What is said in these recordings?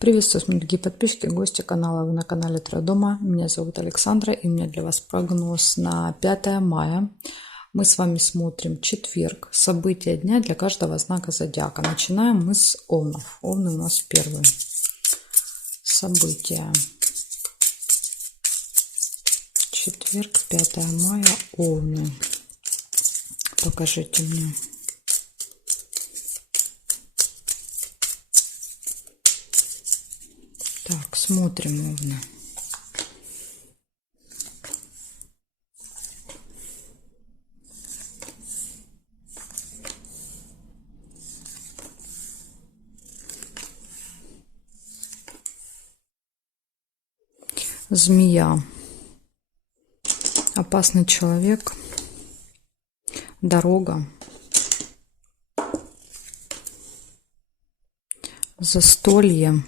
Приветствую, мои дорогие подписчики, гости канала. Вы на канале Таро Дома. Меня зовут Александра, и у меня для вас прогноз на 5 мая. Мы с вами смотрим четверг, события дня для каждого знака зодиака. Начинаем мы с Овнов. Овны у нас первые события. Четверг, 5 мая, Овны. Покажите мне. Так, смотрим Овны. Змея. Опасный человек. Дорога. Застолье.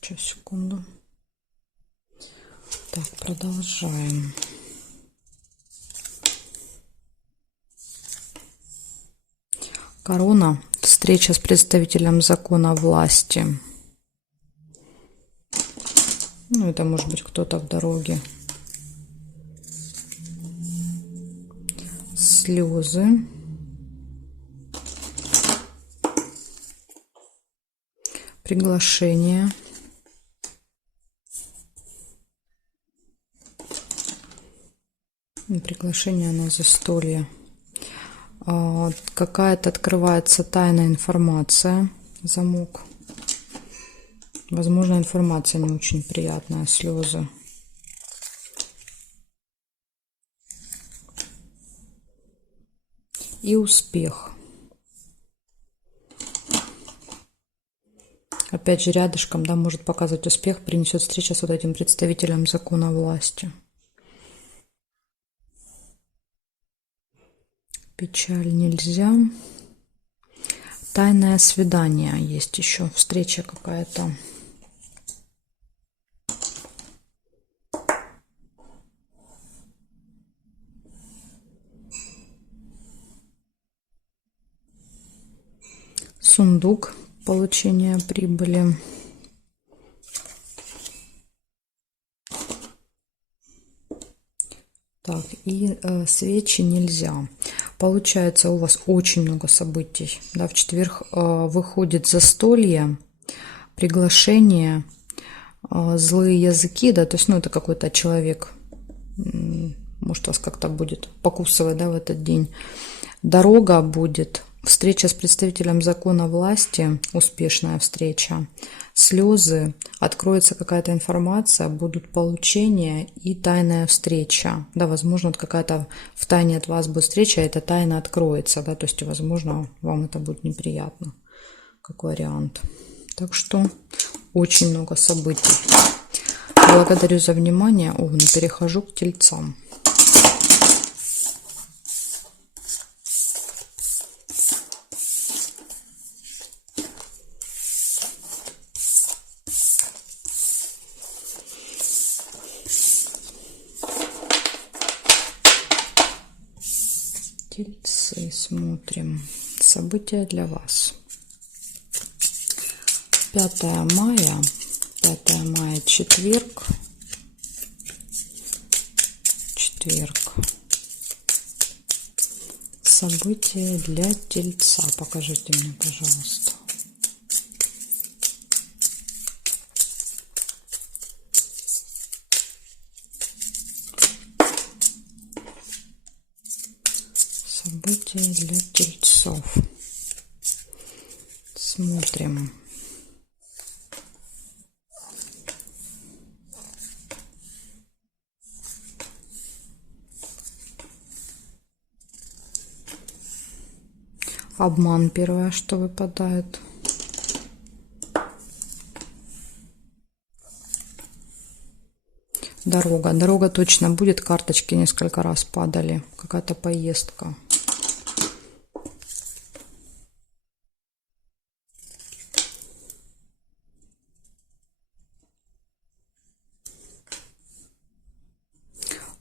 Сейчас, секунду. Так, продолжаем. Корона. Встреча с представителем закона власти. Ну, это может быть кто-то в дороге. Слезы. Приглашение. Приглашение на застолье. Какая-то открывается тайная информация. Замок. Возможно, информация не очень приятная. Слезы. И успех. Опять же, рядышком, да, может показывать успех, принесет встреча с вот этим представителем закона власти. Печаль нельзя. Тайное свидание есть еще. Встреча какая-то. Сундук. Получение прибыли. Так, и свечи нельзя. Получается, у вас очень много событий. Да, в четверг выходит застолье, приглашение, злые языки, да, то есть, ну, это какой-то человек, может, вас как-то будет покусывать, да, в этот день. Дорога будет. Встреча с представителем закона власти, успешная встреча. Слезы, откроется какая-то информация, будут получения и тайная встреча. Да, возможно, какая-то в тайне от вас будет встреча, а эта тайна откроется, да, то есть, возможно, вам это будет неприятно, как вариант. Так что очень много событий. Благодарю за внимание, Овны. Перехожу к Тельцам. Тельцы, смотрим. События для вас. 5 мая. 5 мая, четверг. Четверг. События для Тельца. Покажите мне, пожалуйста. События для Тельцов. Смотрим. Обман первое, что выпадает. Дорога. Дорога точно будет. Карточки несколько раз падали. Какая-то поездка.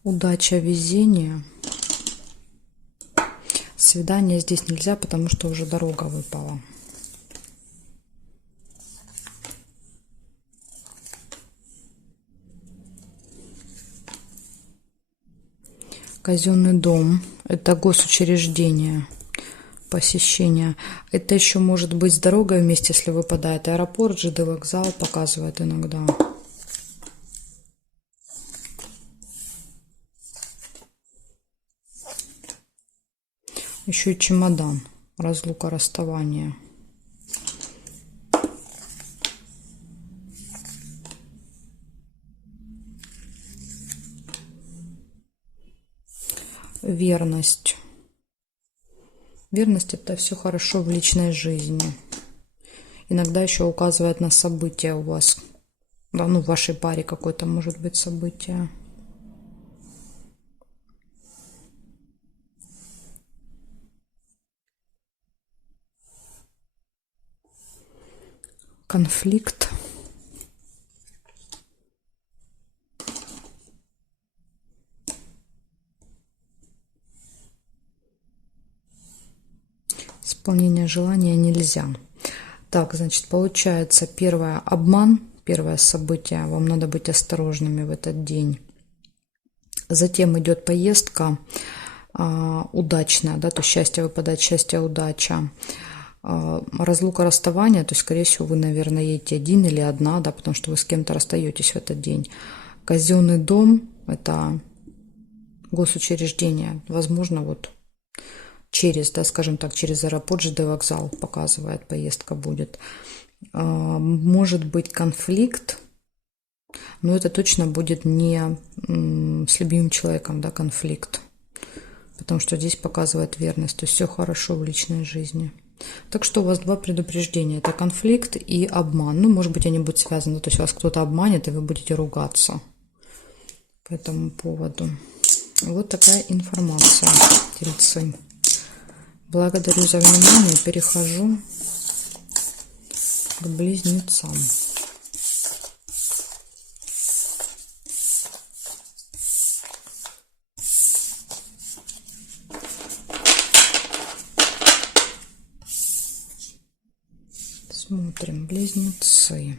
удача, везение. Свидание здесь нельзя, потому что уже дорога выпала. Казенный дом. Это госучреждение. Посещение. Это еще может быть с дорогой вместе, если выпадает. Аэропорт, ЖД вокзал показывает иногда. Еще и чемодан. Разлука, расставание. Верность. Верность — это все хорошо в личной жизни. Иногда еще указывает на события у вас. Да, ну, в вашей паре какое-то может быть событие. Конфликт. Исполнение желания нельзя. Так, значит, получается, первое — обман, первое событие. Вам надо быть осторожными в этот день. Затем идет поездка удачная, да, то есть счастье выпадает, счастье, удача. Разлука, расставание, то есть, скорее всего, вы, наверное, едете один или одна, да, потому что вы с кем-то расстаетесь в этот день. Казенный дом — это госучреждение, возможно, вот через, да, скажем так, через аэропорт, ЖД вокзал показывает, поездка будет. Может быть конфликт, но это точно будет не с любимым человеком, да, конфликт, потому что здесь показывает верность, то есть все хорошо в личной жизни. Так что у вас два предупреждения. Это конфликт и обман. Ну, может быть, они будут связаны. То есть вас кто-то обманет, и вы будете ругаться по этому поводу. Вот такая информация, тельцы. Благодарю за внимание. Перехожу к близнецам. Смотрим, близнецы.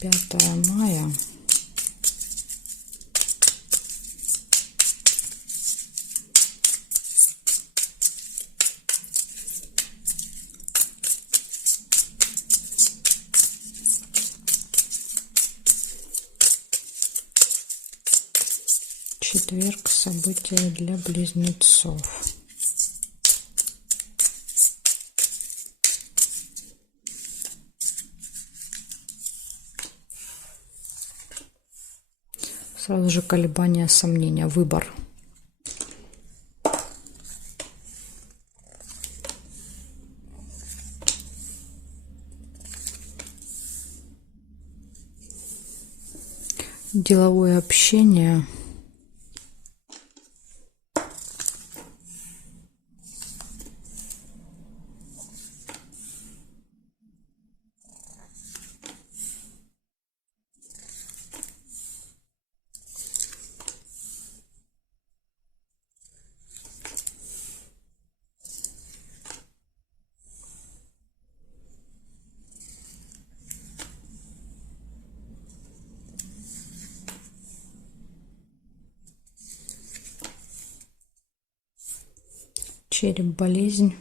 Пятое мая. Четверг. События для близнецов. Сразу же колебания, сомнения, выбор. Деловое общение. Череп, болезнь.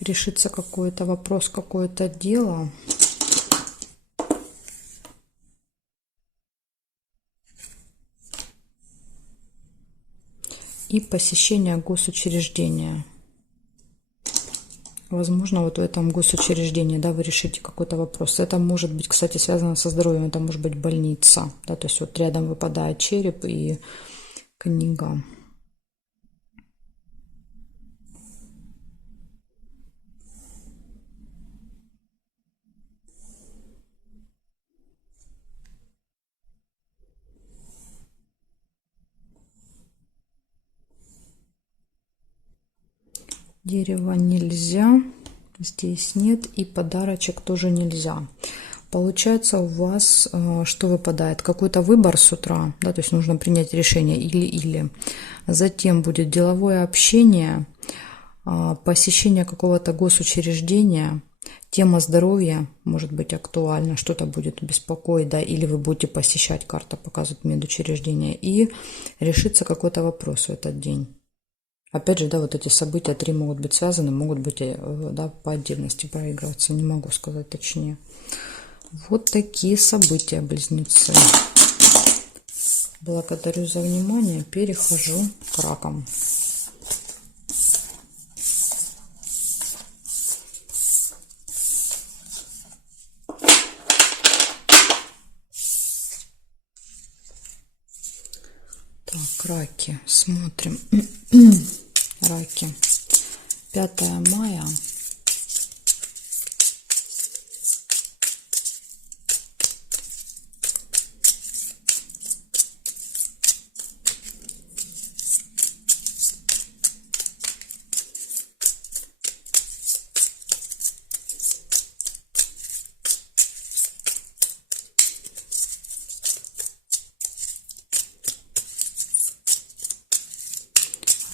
Решится какой-то вопрос, какое-то дело. И посещение госучреждения. Возможно, вот в этом госучреждении, да, вы решите какой-то вопрос. Это может быть, кстати, связано со здоровьем, это может быть больница, да, то есть вот рядом выпадает череп и книга. Дерево нельзя. Здесь нет. И подарочек тоже нельзя. Получается, у вас что выпадает? Какой-то выбор с утра, да, то есть нужно принять решение или. Затем будет деловое общение, посещение какого-то госучреждения, тема здоровья может быть актуальна, что-то будет беспокоить, да, или вы будете посещать, карта показывает медучреждение, и решится какой-то вопрос в этот день. Опять же, да, вот эти события 3 могут быть связаны, могут быть, да, по отдельности проигрываться, не могу сказать точнее. Вот такие события, близнецы. Благодарю за внимание. Перехожу к ракам. Так, раки. Смотрим. Раки. 5 мая.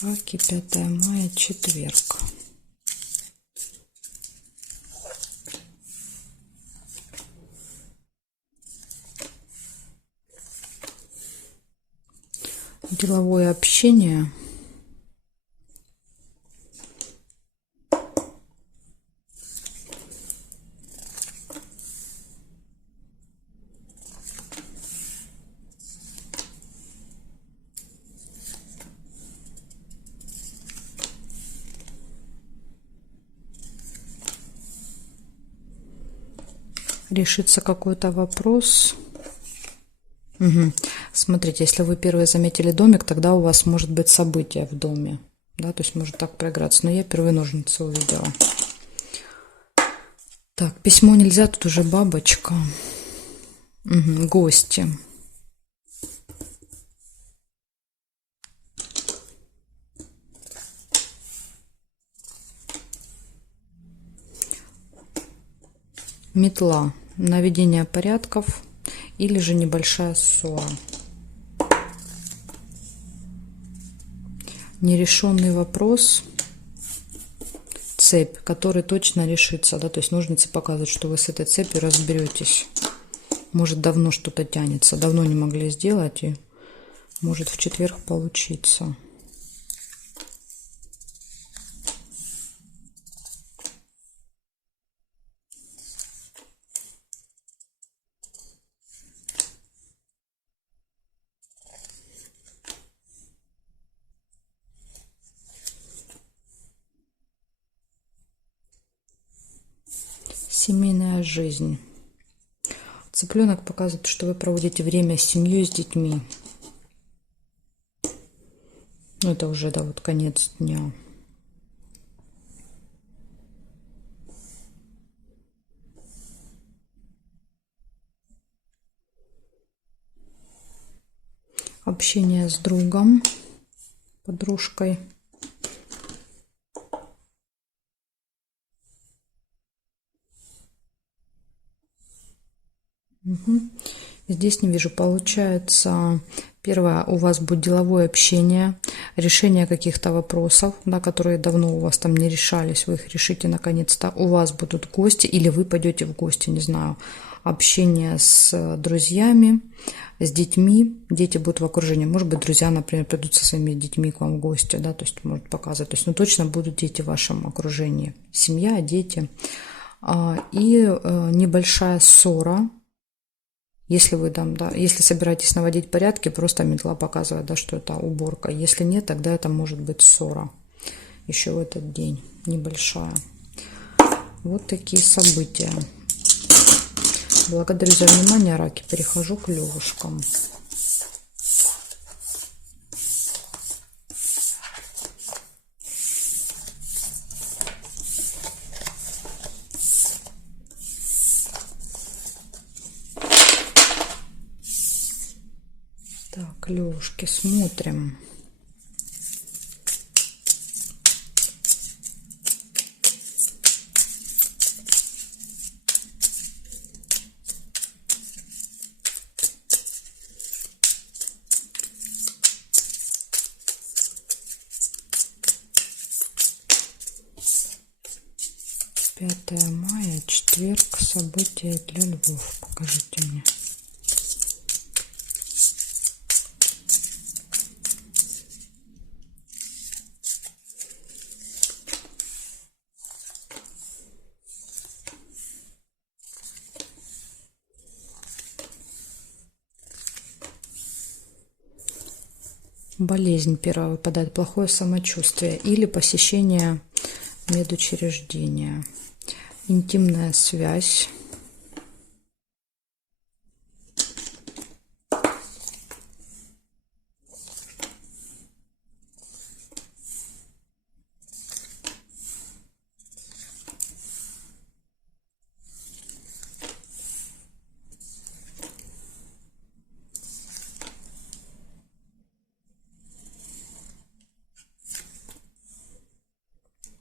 Раки, 5 мая, четверг. Деловое общение. Решится какой-то вопрос. Угу. Смотрите, если вы первые заметили домик, тогда у вас может быть событие в доме. Да, то есть может так проиграться. Но я первые ножницы увидела. Так, письмо нельзя, тут уже бабочка. Угу. Гости. Метла. Наведение порядков или же небольшая ссора. Нерешенный вопрос. Цепь, который точно решится, да, то есть ножницы показывают, что вы с этой цепью разберетесь. Может, давно что-то тянется, давно не могли сделать, и может в четверг получиться. Семейная жизнь. Цыпленок показывает, что вы проводите время с семьей, с детьми. Ну, это уже, да, вот конец дня. Общение с другом, подружкой. Угу. Здесь не вижу. Получается, первое, у вас будет деловое общение, решение каких-то вопросов, да, которые давно у вас там не решались, вы их решите наконец-то. У вас будут гости или вы пойдете в гости, не знаю. Общение с друзьями, с детьми. Дети будут в окружении. Может быть, друзья, например, придут со своими детьми к вам в гости, да, то есть может показывать. То есть, ну, точно будут дети в вашем окружении. Семья, дети. И небольшая ссора. Если вы там, да, если собираетесь наводить порядки, просто метла показывает, да, что это уборка. Если нет, тогда это может быть ссора еще в этот день, небольшая. Вот такие события. Благодарю за внимание, раки. Перехожу к левушкам. Так, левушки, смотрим. 5 мая, четверг, события для львов. Покажите мне. Болезнь первая выпадает, плохое самочувствие или посещение медучреждения. Интимная связь.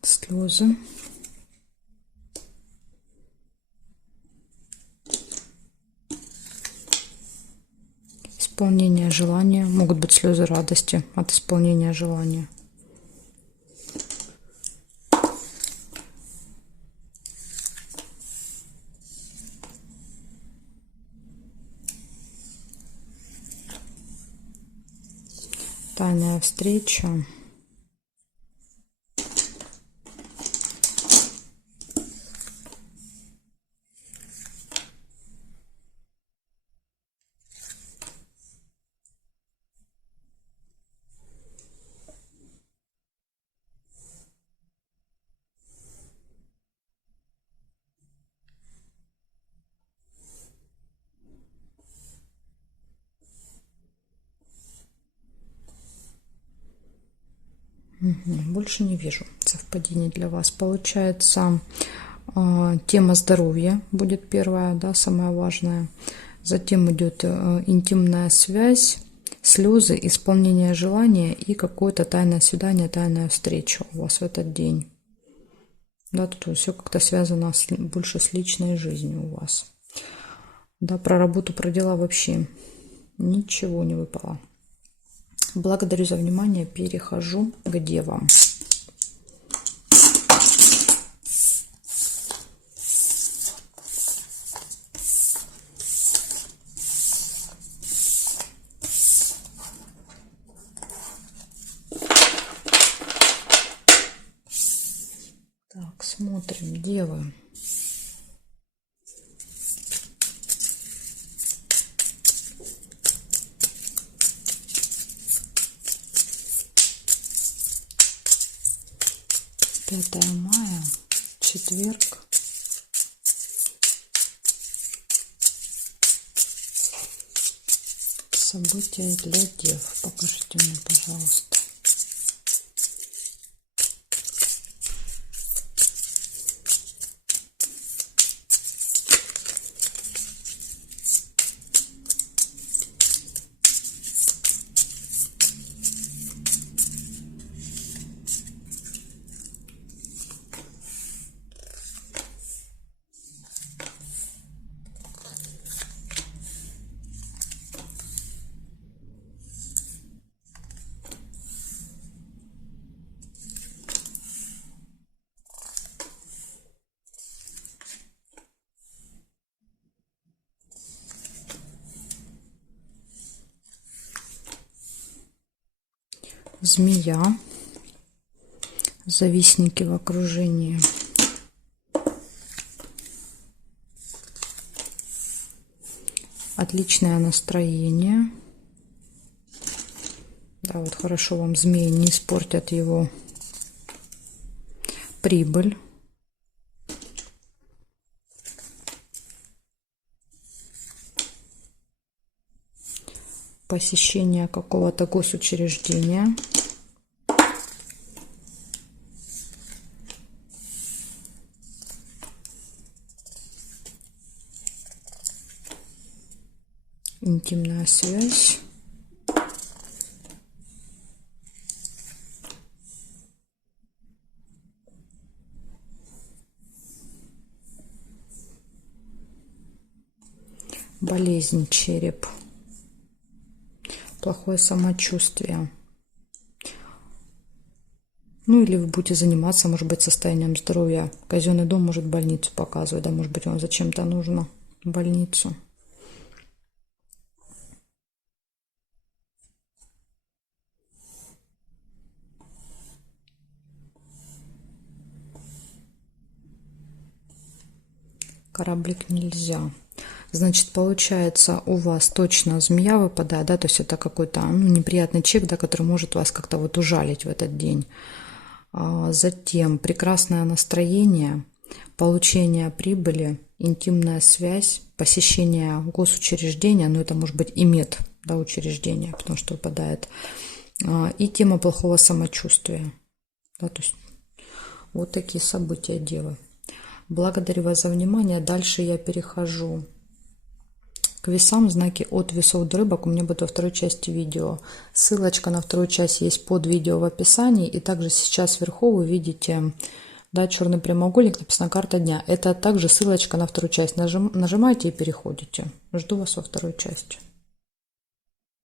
Слезы. Исполнение желания. Могут быть слезы радости от исполнения желания. Тайная встреча. Больше не вижу совпадений для вас. Получается, тема здоровья будет первая, да, самая важная. Затем идет интимная связь, слезы, исполнение желания и какое-то тайное свидание, тайная встреча у вас в этот день. Да, тут все как-то связано больше с личной жизнью у вас. Да, про работу, про дела вообще ничего не выпало. Благодарю за внимание. Перехожу к девам. Так, смотрим, девы. Пятое мая, четверг. События для дев. Покажите мне, пожалуйста. Змея. Завистники в окружении. Отличное настроение. Да, вот хорошо вам змеи не испортят его. Прибыль. Посещение какого-то госучреждения. Интимная связь. Болезнь, череп. Плохое самочувствие. Ну или вы будете заниматься, может быть, состоянием здоровья. Казенный дом может больницу показывать, да, может быть, вам зачем-то нужно больницу. Кораблик нельзя. Значит, получается, у вас точно змея выпадает, да, то есть это какой-то, ну, неприятный чек, да, который может вас как-то вот ужалить в этот день. Затем прекрасное настроение, получение прибыли, интимная связь, посещение госучреждения, ну, это может быть и мед, да, учреждения, потому что выпадает, и тема плохого самочувствия, да, то есть вот такие события, девы. Благодарю вас за внимание. Дальше я перехожу к весам, знаки от весов до рыбок у меня будет во второй части видео. Ссылочка на вторую часть есть под видео в описании. И также сейчас вверху вы видите, да, черный прямоугольник, написано карта дня. Это также ссылочка на вторую часть. Нажимаете и переходите. Жду вас во второй части.